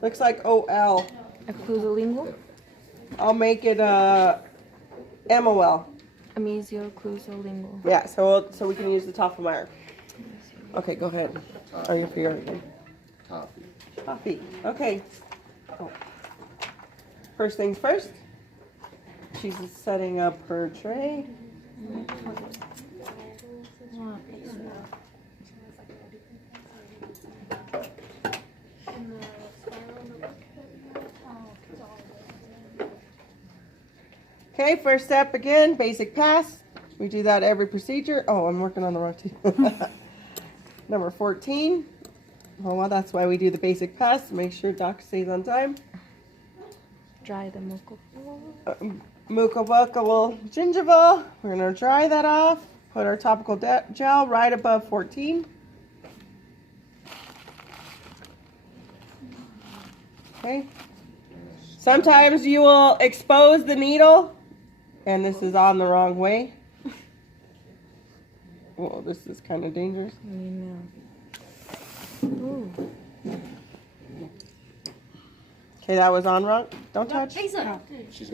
Looks like OL. Occlusolingual? I'll make it MOL. Amesio-occlusolingual. Yeah, so we can use the Toffemeyer. Okay, go ahead. Oh, you're for your Toffee. Toffee. Okay. Oh. First things first. She's setting up her tray. Okay, first step again, basic pass. We do that every procedure. Oh, I'm working on the wrong team. Number 14. Oh, well, that's why we do the basic pass, to make sure doc stays on time. Dry the Mucobuccal gingival. We're going to dry that off. Put our topical gel right above 14. Okay. Sometimes you will expose the needle, and this is on the wrong way. Whoa, this is kind of dangerous. I know. Ooh. Okay, that was on wrong. Don't touch. She's got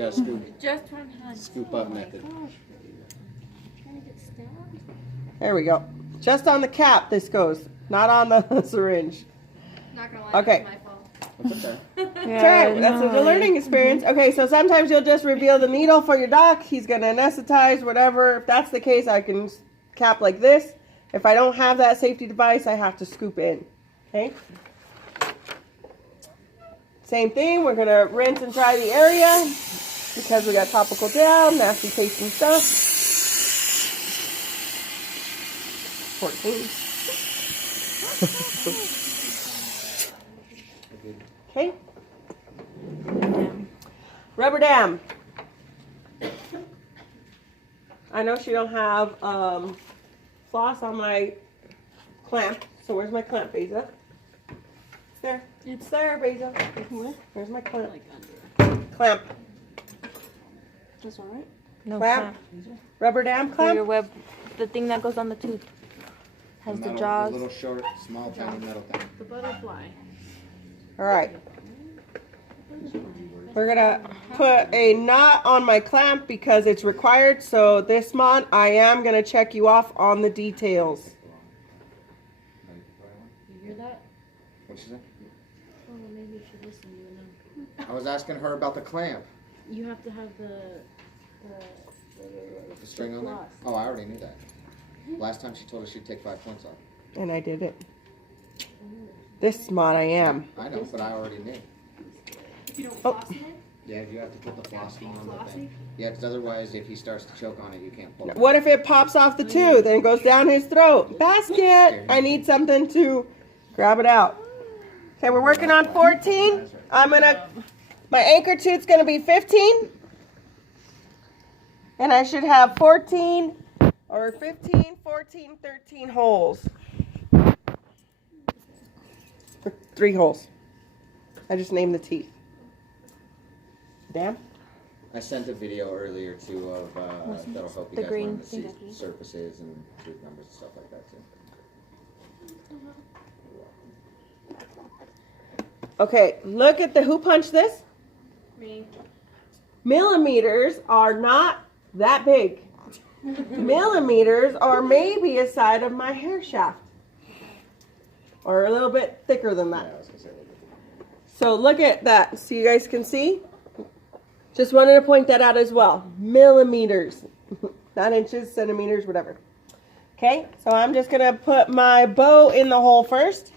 a scoop. Just one hand. Scoop up method. There we go. Just on the cap this goes, not on the syringe. Not gonna lie, Okay. that's my fault. That's okay. That's right. That's a learning experience. Okay, so sometimes you'll just reveal the needle for your doc. He's going to anesthetize, whatever. If that's the case, I can cap like this. If I don't have that safety device, I have to scoop in. Okay? Same thing. We're going to rinse and dry the area because we got topical gel, nasty taste and stuff. 14. Okay. Rubber dam. I know she don't have floss on my clamp. So where's my clamp, Beza? It's there. It's there, Beza. Where's my clamp? Clamp. That's alright. No Clamp. clamp. Rubber dam For your clamp. web, the thing that goes on the tooth. Has the jaws. The little short, small, tiny metal thing. The butterfly. All right. We're gonna put a knot on my clamp because it's required. So this month I am gonna check you off on the details. You hear that? What'd she say? Oh, well, maybe you should listen to you now. I was asking her about the clamp. You have to have the The string on there? floss. Oh, I already knew that. Last time she told us she'd take 5 points off. And I did it. This month I am. I know, but I already knew. If you don't Oh. floss in it, Yeah, you have to put the floss on the thing. Yeah, because otherwise, if he starts to choke on it, you can't pull it. What if it pops off the tooth and goes down his throat? Basket! I need something to grab it out. Okay, we're working on 14. My anchor tooth's gonna be 15. And I should have 14 or 15, 14, 13 holes. 3 holes. I just named the teeth. Damn. I sent a video earlier too of that'll help you The guys green learn to see thing. surfaces and tooth numbers and stuff like that too. Okay, look at who punched this? me. Millimeters are not that big. Millimeters are maybe a side of my hair shaft. Or a little bit thicker than Yeah, that. I was gonna say a little bit. So look at that. So you guys can see? Just wanted to point that out as well. Millimeters. Not inches, centimeters, whatever. Okay, so I'm just going to put my bow in the hole first.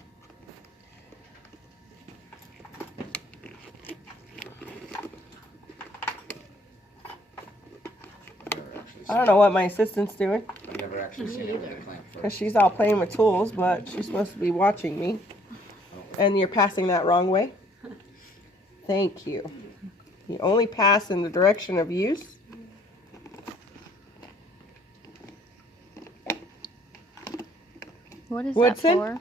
I don't know what my assistant's doing. I've never actually seen it with a clamp Because first. she's all playing with tools, but she's supposed to be watching me. And you're passing that wrong way. Thank you. You only pass in the direction of use. What is Woodson? that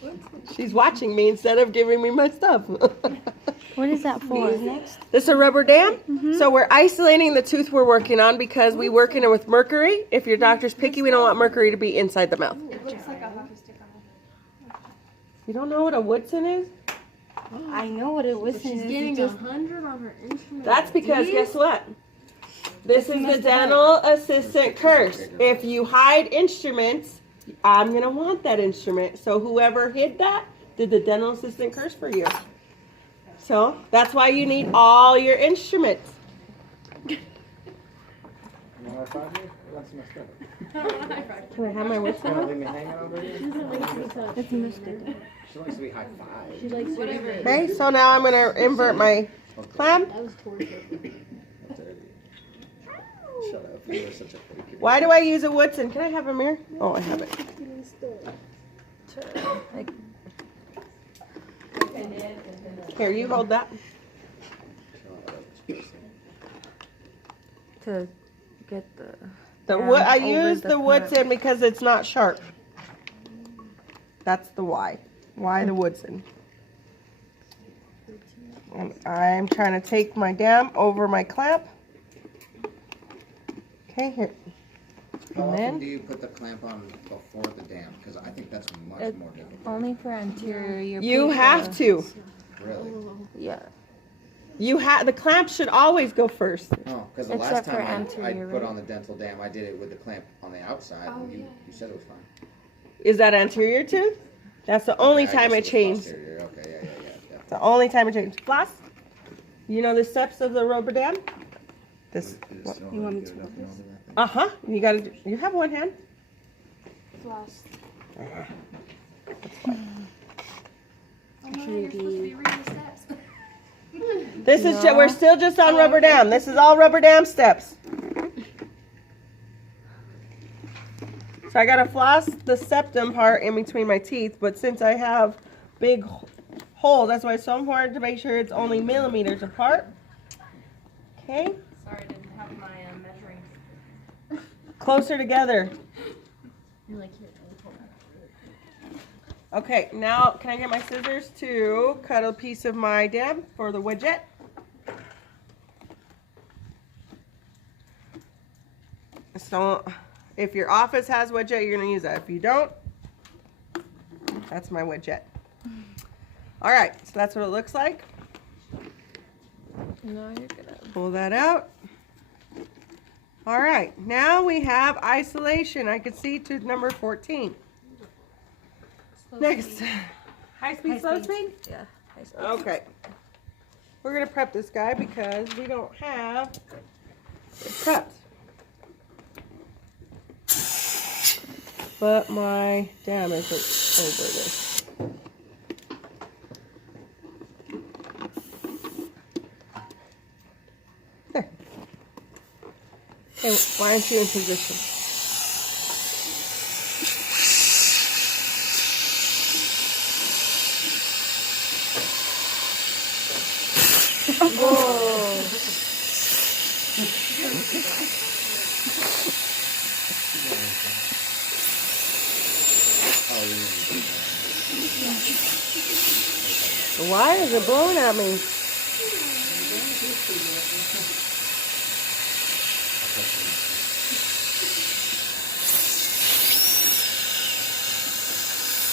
for? She's watching me instead of giving me my stuff. What is that for? This is a rubber dam. So we're isolating the tooth we're working on because we work in it with mercury. If your doctor's picky, we don't want mercury to be inside the mouth. It looks like a hockey stick on You don't know what a Woodson is? I know what it was. But she's getting 100 on her instrument. That's because, Dude. guess what? This is the messed it dental assistant curse. If you hide instruments, I'm going to want that instrument. So whoever hid that did the dental assistant curse for you. So that's why you need all your instruments. Can I have my whistle? It's misted. She likes to be high five. She likes whatever. Okay, so now I'm going to invert my clamp. That was torture. Shut up. You are such a freak. Why do I use a Woodson? Can I have a mirror? Oh, I have it. Here, you hold that. To get the. I over use the clamp. Woodson because it's not sharp. That's the why. Why the Woodson? And I'm trying to take my dam over my clamp. Okay, here. How And often then do you put the clamp on before the dam? Because I think that's much It- more difficult. Only for anterior. you have to. Really? Yeah. You have the clamp should always go first. Oh, because the Except last for time I anterior, put right? on the dental dam, I did it with the clamp on the outside, and you said it was fine. Is that anterior tooth? That's the only Okay, time guess it was changed. posterior. Okay, yeah. The only time it changed. Floss. You know the steps of the rubber dam? This. You want me to? You gotta. You have one hand. Floss. This is we're still just on rubber dam. This is all rubber dam steps. So I gotta floss the septum part in between my teeth, but since I have big holes, that's why it's so important to make sure it's only millimeters apart. Okay. Sorry, I didn't have my measuring. Closer together. You're like, here, hold on. Okay, now can I get my scissors to cut a piece of my dam for the widget? So if your office has widget, you're gonna use that. If you don't, that's my widget. All right, so that's what it looks like. No, you're gonna. Pull that out. All right, now we have isolation. I can see to number 14. Next, high speed, slow speed? Yeah. High speed. Okay. We're going to prep this guy because we don't have it prepped. But my dam isn't over this. There. Okay, why aren't you in position? The wires are blowing at me.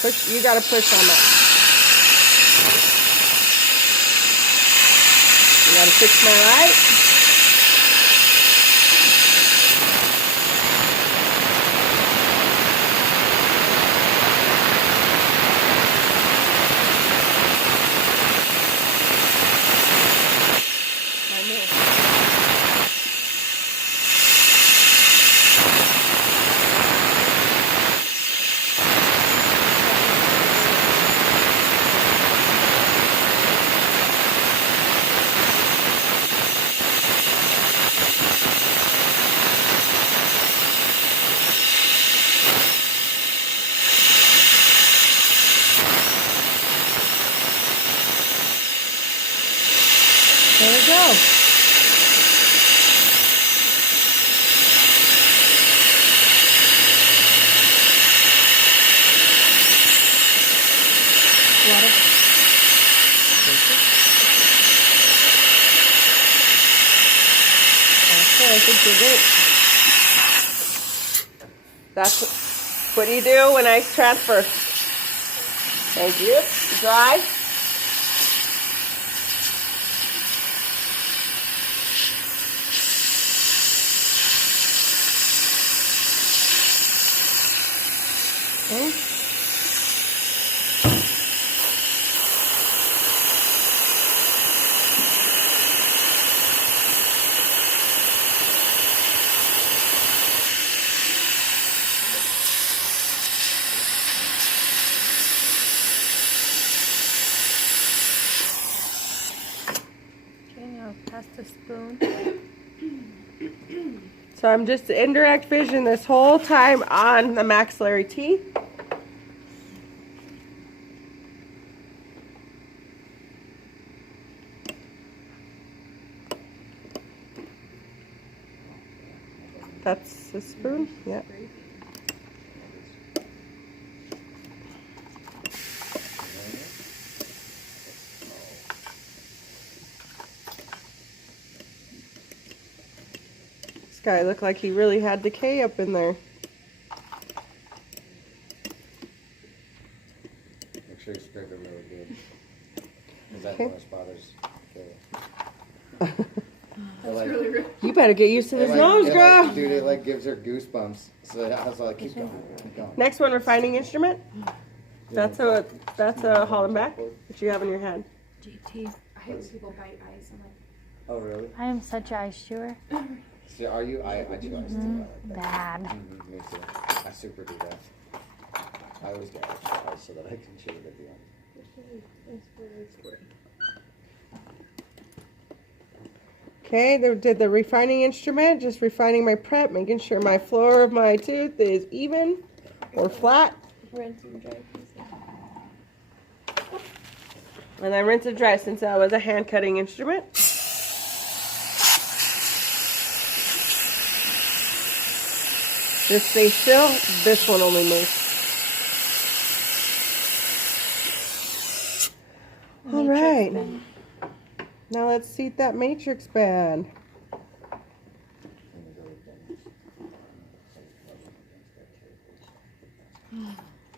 Push, you gotta push on that. You gotta fix my light. There we go. Water. Okay, I think you're good. That's what you do when I transfer. Thank you. Dry. Okay. Okay, now pass the spoon. So I'm just indirect vision this whole time on the maxillary teeth. That's a spoon? Yeah. This guy looked like he really had decay up in there. Make sure you scrape it really good. Because that Okay. always bothers Kayla. That's like, really rude. You better get used to it this like- nose, it girl. Like, dude, it like gives her goosebumps. So I was like, keep going, keep going. Next one, refining instrument. That's a Hollenbeck that you have in your hand. GT. I hate when people bite ice. I'm like, Oh, really? I am such an ice chewer. See, are you? I do ice too. I like that. Bad. Mhm, me too. I super do that. I always get extra ice so that I can chew it at the end. Okay, they did the refining instrument, just refining my prep, making sure my floor of my tooth is even or flat. rinse and dry. And then rinse and dry since that was a hand cutting instrument. Just stay still. This one only moves. All right. Now let's seat that matrix band.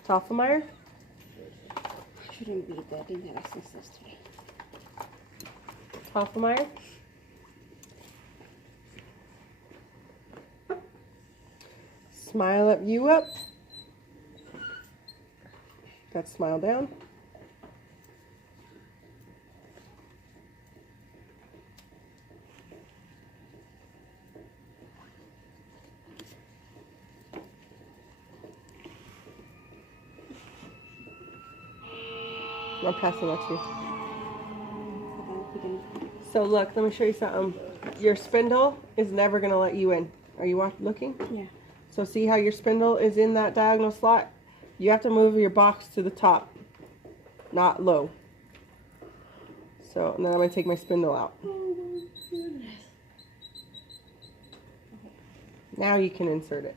Toffelmeyer. Shouldn't be that in the access today. Toffelmeyer. Smile up, you up. Got smile down. I'm passing that to you. So look, let me show you something. Your spindle is never going to let you in. Are you looking? Yeah. So see how your spindle is in that diagonal slot? You have to move your box to the top, not low. So, and then I'm going to take my spindle out. Now you can insert it.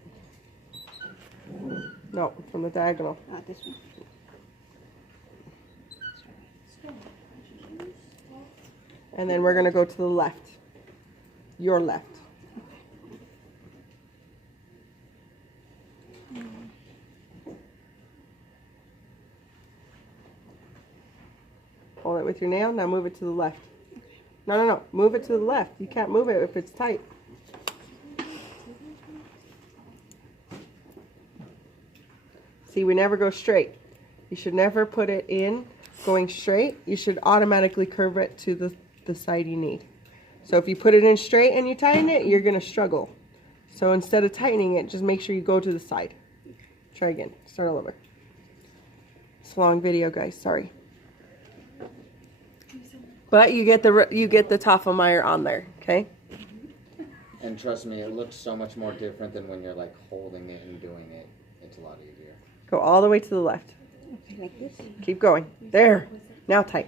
No, from the diagonal. This one. And then we're going to go to the left. Your left. Hold it with your nail. Now move it to the left. No. Move it to the left. You can't move it if it's tight. See, we never go straight. You should never put it in going straight. You should automatically curve it to the side you need. So if you put it in straight and you tighten it, you're going to struggle. So instead of tightening it, just make sure you go to the side. Try again. Start all over. It's a long video, guys. Sorry. But you get the Toffelmeyer on there, okay? And trust me, it looks so much more different than when you're like holding it and doing it. It's a lot easier. Go all the way to the left. Okay, like this. Keep going. There. Now tight.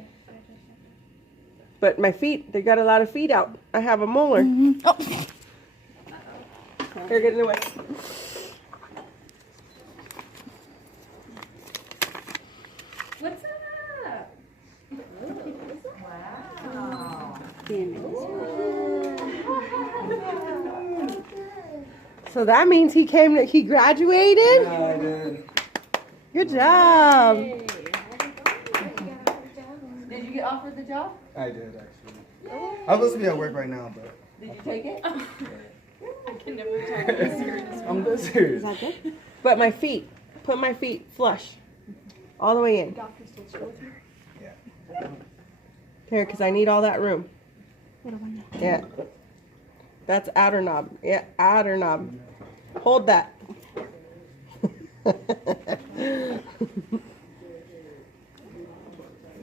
But my feet, they got a lot of feet out. I have a molar. Oh. Here, get in the way. What's up? Wow. So that means he graduated? Yeah, I did. Good job. Hey. you get offered the job? I did actually. I'm supposed to be at work right now, but Did you take it? I can never tell you serious. I'm dead serious. Is that good? But my feet. Put my feet flush. All the way in. Doctor still chill with you? Yeah. Here, because I need all that room. Yeah. That's outer knob. Yeah, outer knob. Hold that.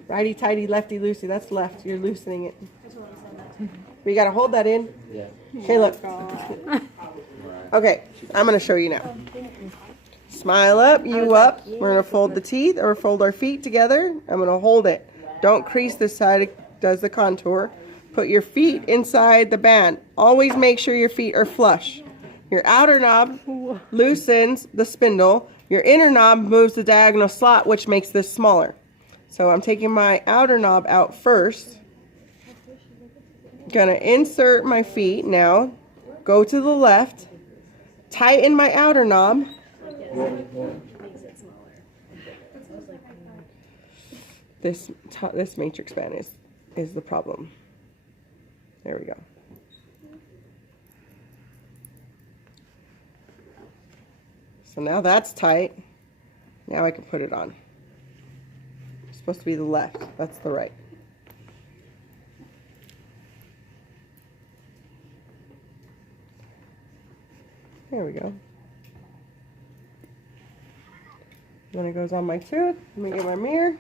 Righty tighty, lefty loosey. That's left. You're loosening it. But you gotta hold that in. Yeah. Okay, look. Right. Okay, I'm gonna show you now. Smile up, you up. We're gonna fold the teeth or fold our feet together. I'm gonna hold it. Don't crease this side, it does the contour. Put your feet inside the band. Always make sure your feet are flush. Your outer knob loosens the spindle. Your inner knob moves the diagonal slot, which makes this smaller. So I'm taking my outer knob out first. Gonna insert my feet now. Go to the left. Tighten my outer knob. This matrix band is the problem. There we go. So now that's tight. Now I can put it on. It's supposed to be the left. That's the right. There we go. Then it goes on my tooth. Let me get my mirror.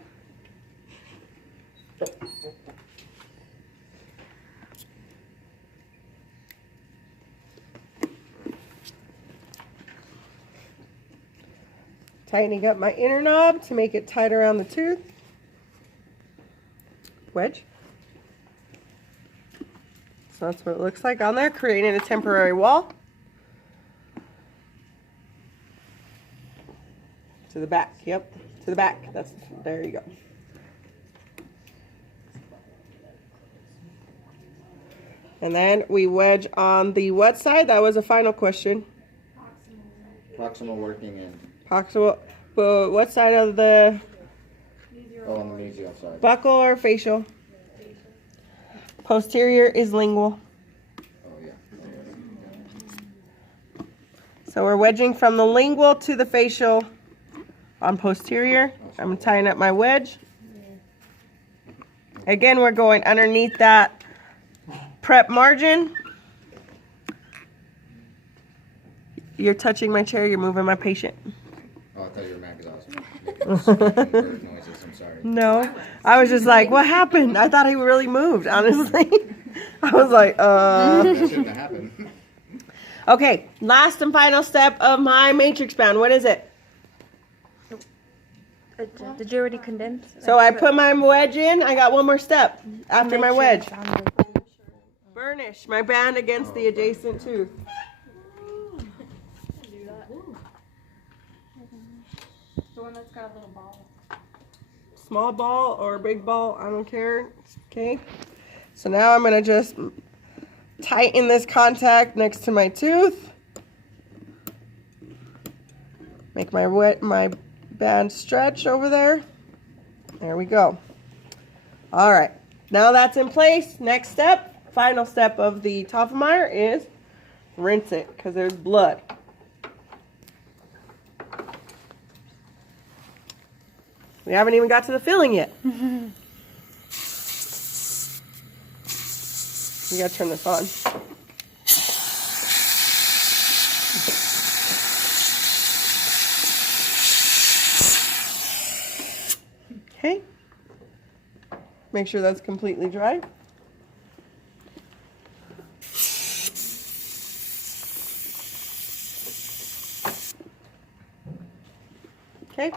Tightening up my inner knob to make it tight around the tooth. Wedge. So that's what it looks like on there, creating a temporary wall. To the back, yep, to the back. There you go. And then we wedge on the what side? That was a final question. Proximal working in. Proximal, but what side of the Oh, on the mesial side. buccal or facial? Posterior is lingual. Oh, yeah. So we're wedging from the lingual to the facial on posterior. I'm tying up my wedge. Again, we're going underneath that prep margin. You're touching my chair, you're moving my patient. Oh, I thought you were mad because I was making bird noises. I'm sorry. No, I was just like, what happened? I thought he really moved, honestly. I was like, That shouldn't have happened. Okay, last and final step of my matrix band. What is it? Did you already condense? So I put my wedge in. I got one more step after my wedge. Burnish my band against the adjacent tooth. The one that's got a little ball. Small ball or big ball, I don't care. Okay. So now I'm going to just tighten this contact next to my tooth. Make my band stretch over there. There we go. All right. Now that's in place. Next step, final step of the Toffenmeyer is rinse it because there's blood. We haven't even got to the filling yet. You gotta turn this on. Okay. Make sure that's completely dry. Okay.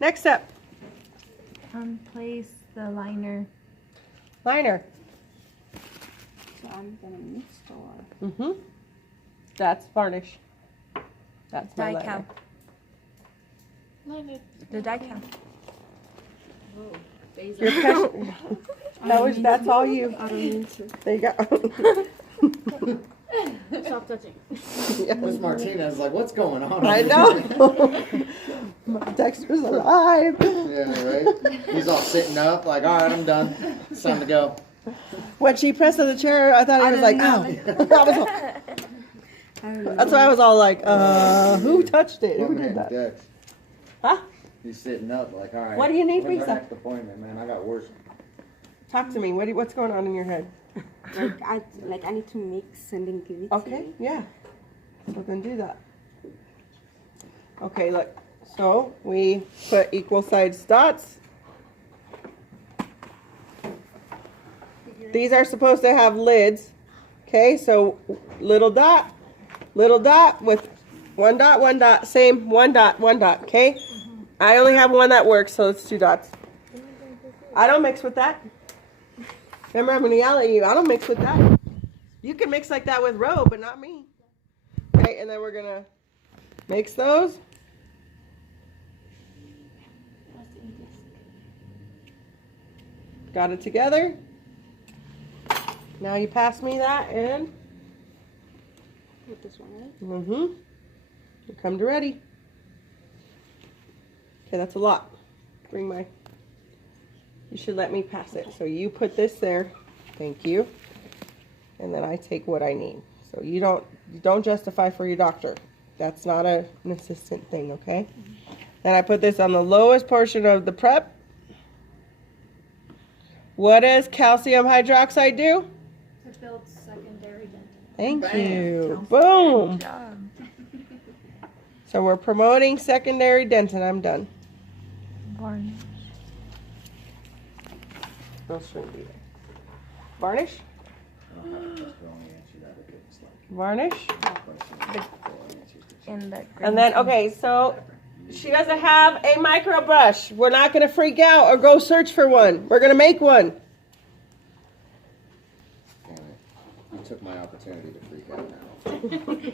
Next step. Place the liner. Liner. So I'm gonna mix or Mm-hmm. That's varnish. That's my Die liner. count. The die count. Your pressure. That's all you. I don't need to. There you go. So Stop touching. Miss Martinez, like, what's going on? I know. Dexter's alive. Yeah, right? He's all sitting up, like, all right, I'm done. It's time to go. When she pressed on the chair, I thought he was like, ow. That's why I was all like, who touched it? Who did that? Dex, Huh? he's sitting up, like, all right. What do you need, when's our Lisa? next appointment, man? I got worse. Talk to me. What's going on in your head? I need to mix and then give it. Okay, yeah. So then do that. Okay, look. So we put equal sized dots. These are supposed to have lids. Okay, so little dot with one dot, same one dot, okay? I only have one that works, so it's 2 dots. I don't mix with that. Remember, I'm going to yell at you. I don't mix with that. You can mix like that with roe, but not me. Okay, and then we're going to mix those. Got it together. Now you pass me that and Put this one, right? you come to ready. Okay, that's a lot. You should let me pass it. So you put this there. Thank you. And then I take what I need. So you don't justify for your doctor. That's not an assistant thing, okay? Then I put this on the lowest portion of the prep. What does calcium hydroxide do? To build secondary dentin. Thank Bam. you. Boom. So we're promoting secondary dentin. I'm done. Varnish. Those shouldn't be there. Varnish? Varnish. And the And then, okay, so she doesn't have a micro brush. We're not going to freak out or go search for one. We're going to make one. Damn it. You took my opportunity to freak out now.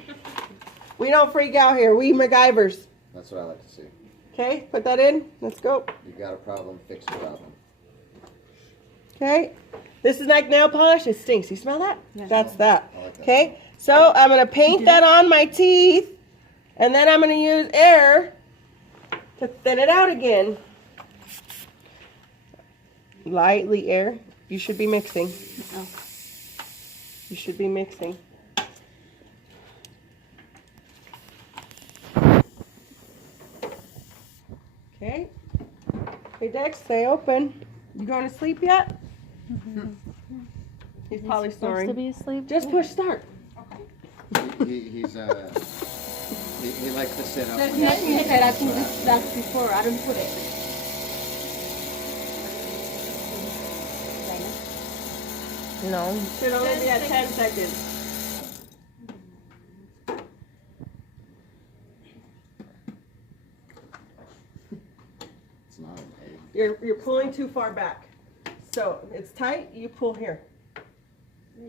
We don't freak out here. We MacGyvers. That's what I like to see. Okay, put that in. Let's go. You got a problem, fix the problem. Okay. This is like nail polish. It stinks. You smell that? Yeah. That's that. I like that. Okay. So I'm going to paint that on my teeth. And then I'm going to use air to thin it out again. Lightly air. You should be mixing. Oh. You should be mixing. Okay. Hey Dex, stay open. You going to sleep yet? He's probably supposed to snoring. be asleep. Just push start. He likes to sit up. Let me said I think that's before. I don't put it. No. Should only be at 10 seconds. It's not an egg. You're pulling too far back. So it's tight, you pull here.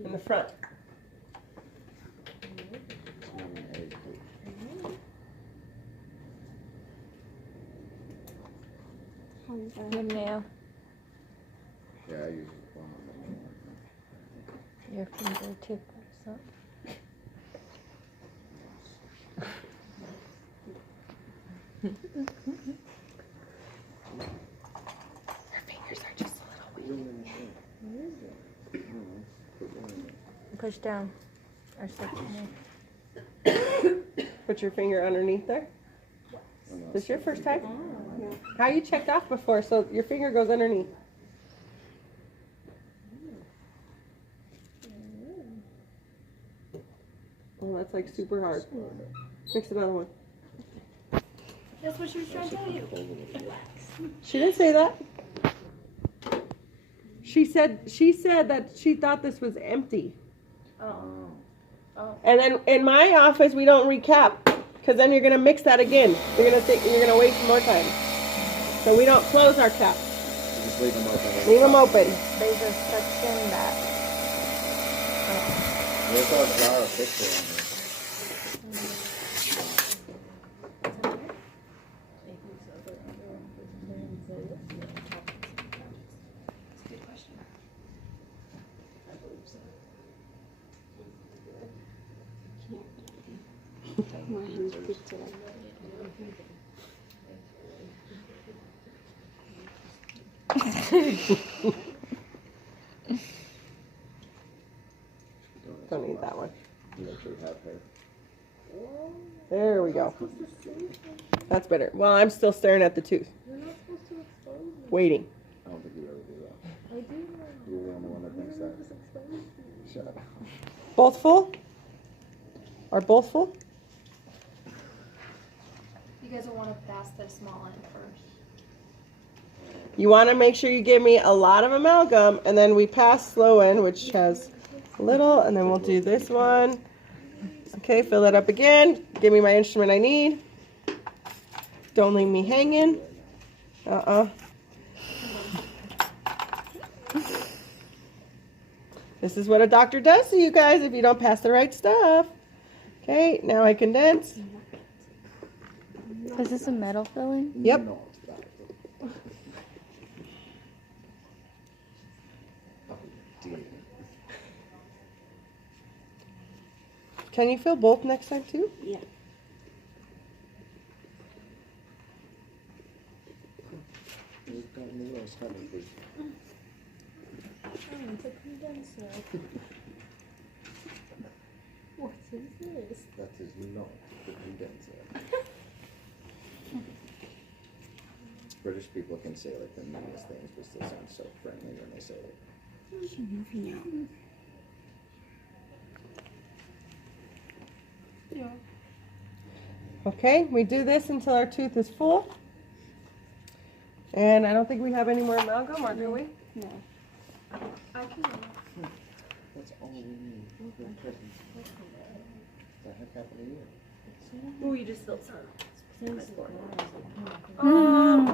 In the front. It's not an egg. Good nail. Yeah, I use one on Your fingertip or something. Your fingers are just a little weak. Push down. Or something. Put your finger underneath there. This your first time? Yeah. How you checked off before, so your finger goes underneath. Oh, that's like super hard. Fix another one. That's what she was trying to tell you. She didn't say that. She said that she thought this was empty. Oh. And then in my office we don't recap, because then you're gonna mix that again. You're gonna waste more time. So we don't close our cap. Just leave them open. Leave them open. There's a section that. There's a jar of picture on there. That's a good question. I believe so. Don't need that one. Make sure you have hair. There we go. That's better. Well, I'm still staring at the tooth. Waiting. I don't think you ever do that. I do. You're the only one that thinks that. Shut up. Both full? Are both full? You guys will want to pass the small end first. You want to make sure you give me a lot of amalgam, and then we pass slow end, which has a little, and then we'll do this one. Okay, fill that up again. Give me my instrument I need. Don't leave me hanging. This is what a doctor does to you guys if you don't pass the right stuff. Okay, now I condense. Is this a metal filling? Yep. No, it's not. Oh, dear. Can you fill both next time too? Yeah. We've got needles coming, please. What is this? That is not the condenser. British people can say like the meanest things, but still sound so friendly when they say it. She's moving out. Okay, we do this until our tooth is full. And I don't think we have any more amalgam, or do we? No. I can. That's all we need. The heck happened to you? Ooh, you just spilled some.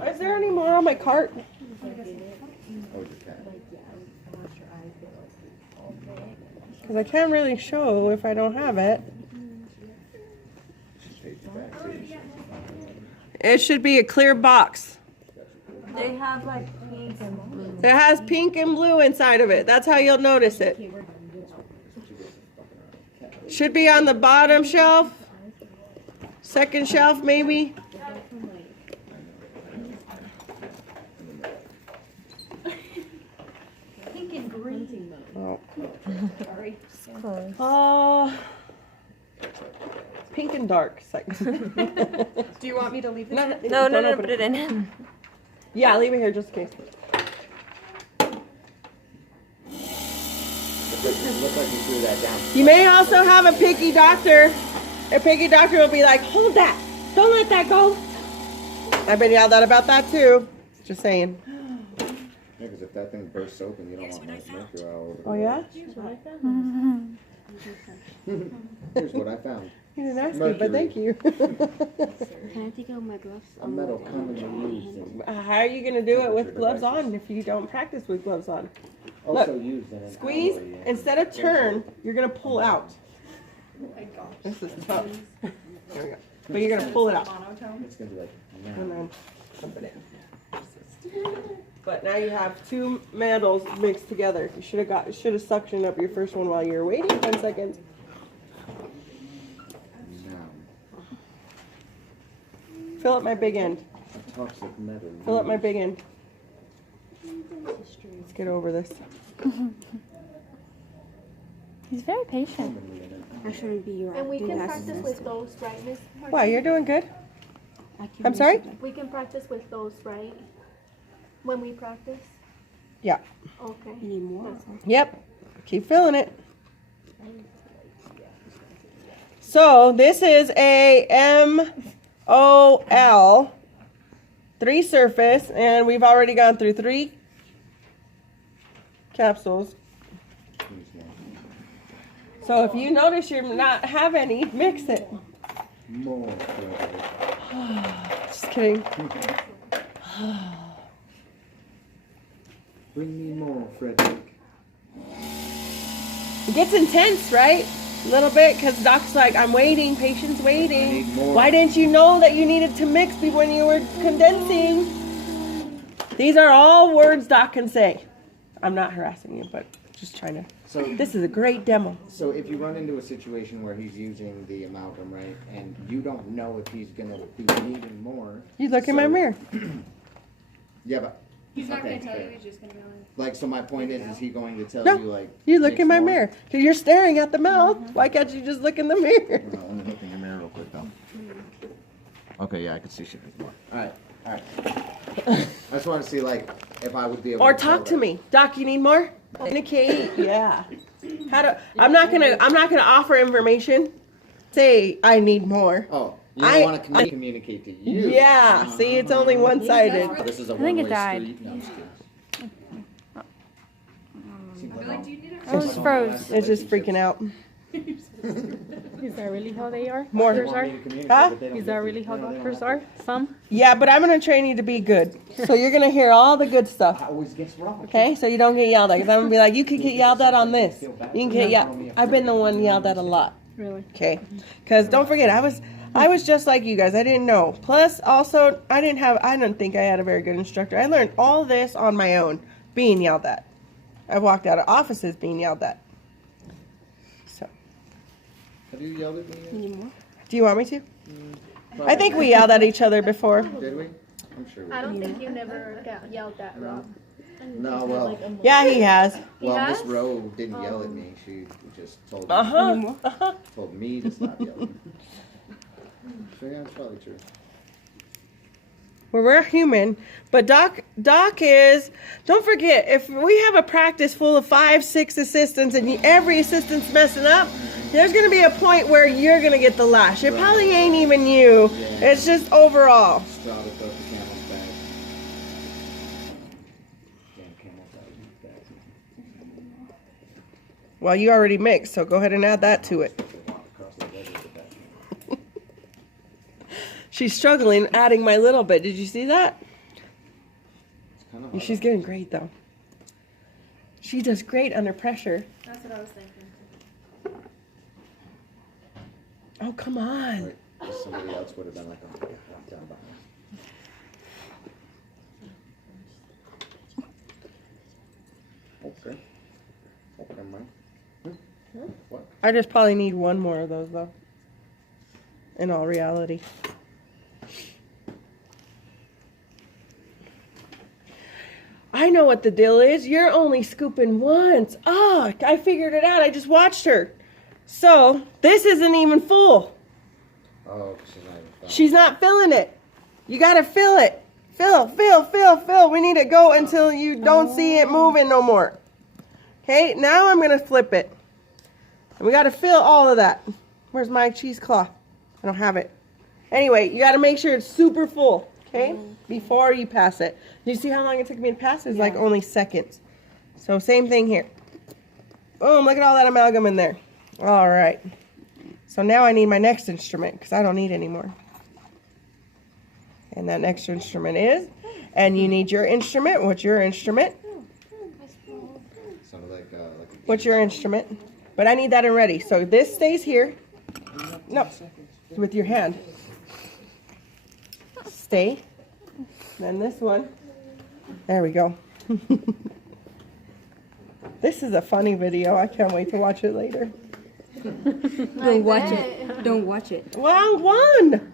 Is there any more on my cart? Oh, you can. Because I can't really show if I don't have it. Just take it back, too. It should be a clear box. They have like pink and blue. It has pink and blue inside of it. That's how you'll notice it. Should be on the bottom shelf. Second shelf, maybe. Pink and green. Oh. Sorry. Oh. Pink and dark. Do you want me to leave this? No, put it in. Yeah, leave it here just in case. It looked like you threw that down. You may also have a picky doctor. A picky doctor will be like, hold that. Don't let that go. I've been yelled at about that too. Just saying. Yeah, because if that thing bursts open, you don't want much mercury all over the Oh yeah? wall. Here's what I found. You didn't ask me, but thank you. Can I take out my gloves? A metal commonly used in, How are you going to do it with gloves on if you don't practice with gloves on? also used in an Squeeze, alloy, instead of turn, you're going to pull out. Oh my gosh. This is tough. There we go. But you're going to pull it out. Monotone. It's gonna be like, And now. then dump it in. But now you have two metals mixed together. You should have suctioned up your first one while you were waiting 10 seconds. Now. Fill up my big end. A toxic metal. Fill up my used- big end. Let's get over this. He's very patient. commonly in an I shouldn't be your And we can acting practice with those, right, Miss? Wow, you're doing good. assistant. I'm sorry? We can practice with those, right? When we practice? Yeah. Okay. Any more? Yep. Keep filling it. So this is a MOL 3 surface, and we've already gone through 3 capsules. use one. So if you notice you not have any, mix it. More Frederick. Just kidding. Bring me more, Frederick. It gets intense, right? A little bit, because Doc's like, I'm waiting, patient's waiting. Need more. Why didn't you know that you needed to mix when you were condensing? These are all words Doc can say. I'm not harassing you, but Just trying to. So This is a great demo. So if you run into a situation where he's using the amalgam, right, and you don't know if he's gonna be needing more. You look in my mirror. Yeah, but He's not okay, gonna tell fair. you. He's just gonna be Like, so my point is he going to tell No. you like? You look mix in my more? mirror. Because you're staring at the mouth. Why can't you just look in the mirror? Hold on, let me look in your mirror real quick though. Okay, yeah, I can see shit more. All right, all right. I just want to see like if I would be able. Or to tell talk to that. me. Doc, you need more? Communicate. Yeah. I'm not gonna offer information. Say I need more. Oh, you don't want to communicate to you. Yeah. See, it's only one-sided. Oh, this is a think it one-way died. street. No, I'm just kidding. I was froze. It's just freaking out. Is that really how they are? More. Doctors are? Huh? Is that really how doctors are? Some? Yeah, but I'm gonna train you to be good. So you're gonna hear all the good stuff. Always gets wrong. Okay, so you don't get yelled at. Because I'm gonna be like, you could get yelled at on this. You can get yelled. I've been the one yelled at a lot. Really? Okay, because don't forget, I was just like you guys. I didn't know. Plus, also, I don't think I had a very good instructor. I learned all this on my own, being yelled at. I walked out of offices being yelled at. So, Have you yelled at me yet? do you want me to? I think we yelled at each other before. Did we? I'm sure we I did. don't think you never got yelled at, Rob. No, well, Yeah, he has. well, Miss has? Rowe didn't yell at me. She just told me, told me to stop yelling. So yeah, it's probably true. Well, we're human, but Doc is, don't forget, if we have a practice full of 5, 6 assistants and every assistant's messing up, there's going to be a point where you're going to get the lash. It probably ain't even you. Yeah. It's just overall. Straw that broke the camel's back. Damn camel's back. Well, you already mixed, so go ahead and add that to it. She's struggling adding my little bit. Did you see that? She's getting great, though. She does great under pressure. That's what I was thinking. Oh, come on. Like, somebody else would have been like, oh my god, I'm done by now. Okay. Okay, never mind. What? I just probably need one more of those, though. In all reality. I know what the deal is. You're only scooping once. Oh, I figured it out. I just watched her. So, this isn't even full. Oh, she's not even done. She's not filling it. You gotta fill it. Fill. We need to go until you don't see it moving no more. Okay, now I'm gonna flip it. And we gotta fill all of that. Where's my cheesecloth? I don't have it. Anyway, you gotta make sure it's super full. Okay? Before you pass it. Do you see how long it took me to pass? It's like only seconds. So same thing here. Boom, look at all that amalgam in there. All right. So now I need my next instrument because I don't need any more. And that next instrument is, and you need your instrument. What's your instrument? Sounded like a What's your instrument? But I need that and ready. So this stays here. No, with your hand. Stay. Then this one. There we go. This is a funny video. I can't wait to watch it later. Don't watch it. Don't watch it. Well, one.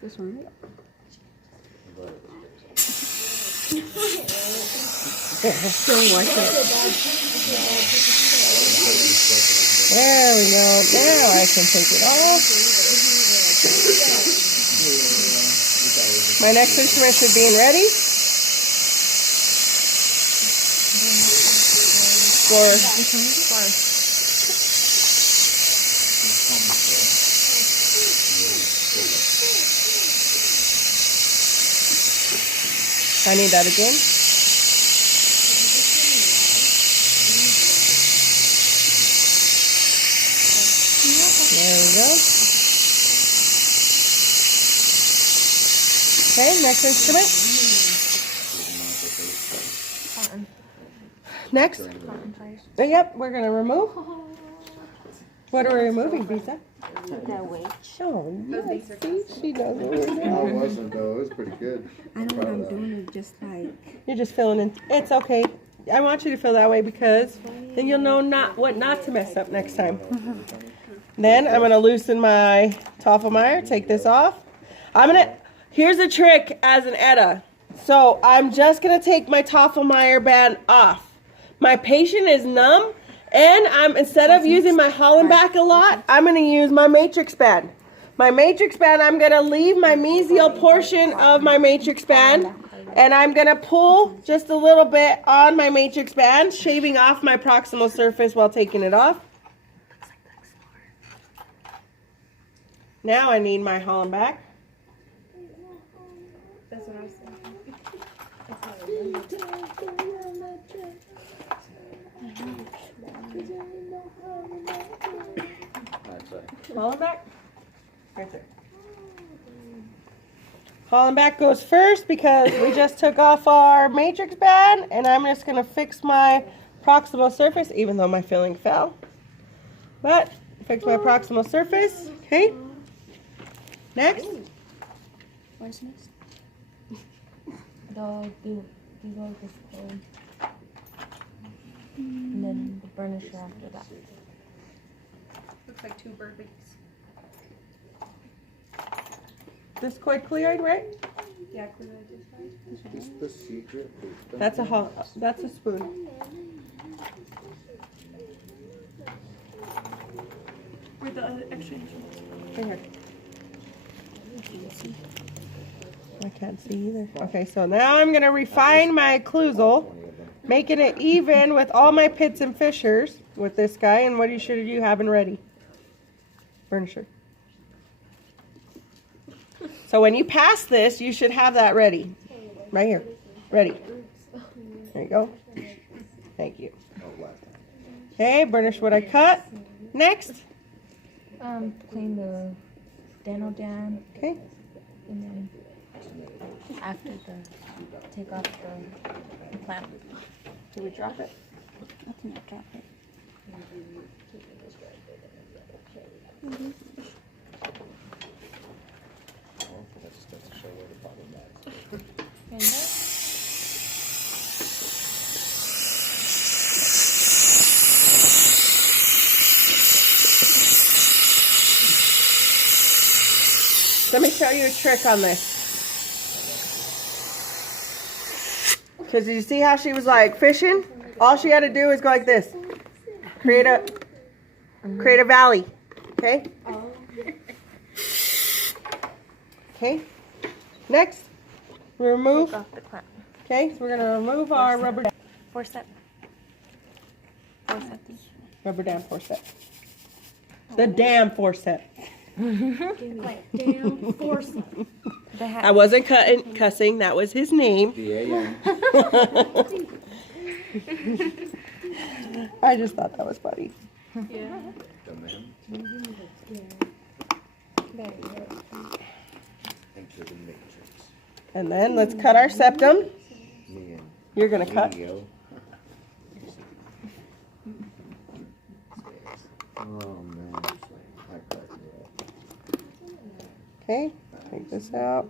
This one. Don't watch it. There we go. Now I can take it off. My next instrument should be in ready. I need that again. There we go. Okay, next instrument. Next. Yep, we're gonna remove. What are we removing, Bisa? that way. Oh, yes, see, she does it. I wasn't though. It was pretty good. I know what I'm doing. It's just like You're just feeling it. It's okay. I want you to feel that way because then you'll know what not to mess up next time. Then I'm gonna loosen my Tafelmeyer. Take this off. Here's a trick as an Etta. So I'm just gonna take my Tafelmeyer band off. My patient is numb, and instead of using my Hollenbach a lot, I'm gonna use my matrix band. My matrix band, I'm gonna leave my mesial portion of my matrix band, and I'm gonna pull just a little bit on my matrix band, shaving off my proximal surface while taking it off. Now I need my Hollenbach. That's what I was saying. Hollenbach? Right there. Hollenbach goes first because we just took off our matrix band, and I'm just going to fix my proximal surface, even though my filling fell. But, fix my proximal surface. Okay. Next. what's next? Do like this cold. And then the burnisher after that. Looks like two burpees. This coichlioid, right? Yeah, clear this side. Is the secret? That's a spoon. Where'd the other extra instruments? Right here. I can't see either. Okay, so now I'm going to refine my occlusal, making it even with all my pits and fissures with this guy. And what should you having ready? Burnisher. So when you pass this, you should have that ready. Right here. Ready. There you go. Thank you. Okay, burnish what I cut. Next. Clean the dano down, Okay. and then after take off the clamp. Did we drop it? I think I dropped it. And that. Let me show you a trick on this. Because you see how she was like fishing? All she had to do is go like this. Create a valley. Okay? Okay. Next. Remove. Take off the clamp. Okay, so we're going to remove our rubber Forceps. rubber dam forceps. The damn forceps. Damn force. I wasn't cussing. That was his name. I just thought that was funny. Yeah. And then let's cut our septum. You're going to cut. Oh man. Okay, take this out.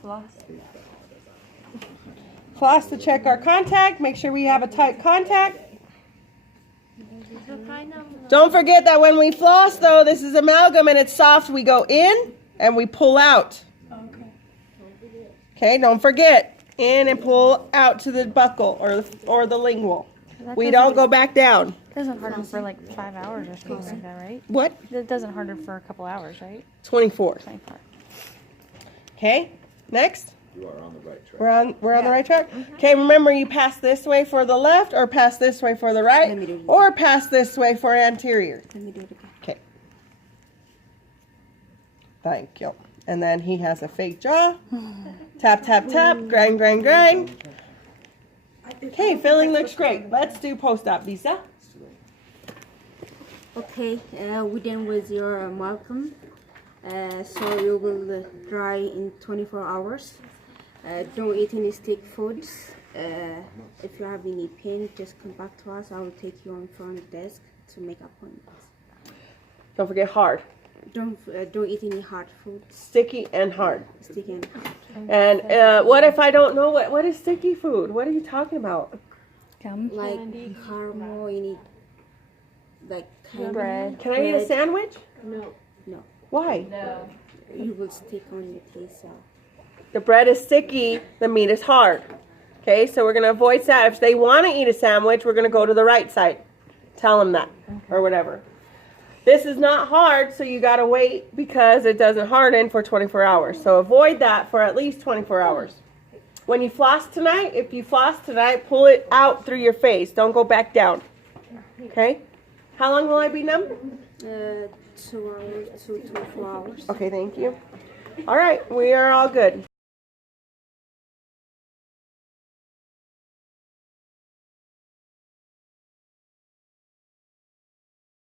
Floss. Floss to check our contact. Make sure we have a tight contact. Don't forget that when we floss, though, this is amalgam and it's soft. We go in and we pull out. Okay, don't forget. In and pull out to the buccal or the lingual. We don't go back down. It doesn't harden for like 5 hours or something like that, right? What? It doesn't harden for a couple hours, right? 24. 24. Okay, next. You are on the right track. We're on the right track? Okay, remember you pass this way for the left or pass this way for the Let me right do it. or pass this way for anterior. Let me do it again. Okay. Thank you. And then he has a fake jaw. Tap, tap, tap. Grind, grind, grind. Okay, filling looks great. Let's do post-op, Lisa. Okay, we done with your amalgam. So you will dry in 24 hours. Don't eat any stick foods. If you have any pain, just come back to us. I will take you on front desk to make appointments. Don't forget hard. Don't eat any hard food. Sticky and hard. Sticky and hard. And what if I don't know what is sticky food? What are you talking about? Come. Like Candy. caramel, you need like candy. Bread. Can I eat a sandwich? No. Why? You will stick on your taste. The bread is sticky, the meat is hard. Okay, so we're going to avoid that. If they want to eat a sandwich, we're going to go to the right side. Tell them that or whatever. This is not hard, so you got to wait because it doesn't harden for 24 hours. So avoid that for at least 24 hours. When you floss tonight, if you floss tonight, pull it out through your face. Don't go back down. Okay? How long will I be numb? 2 hours, 2 to 4 hours. Okay, thank you. All right, we are all good.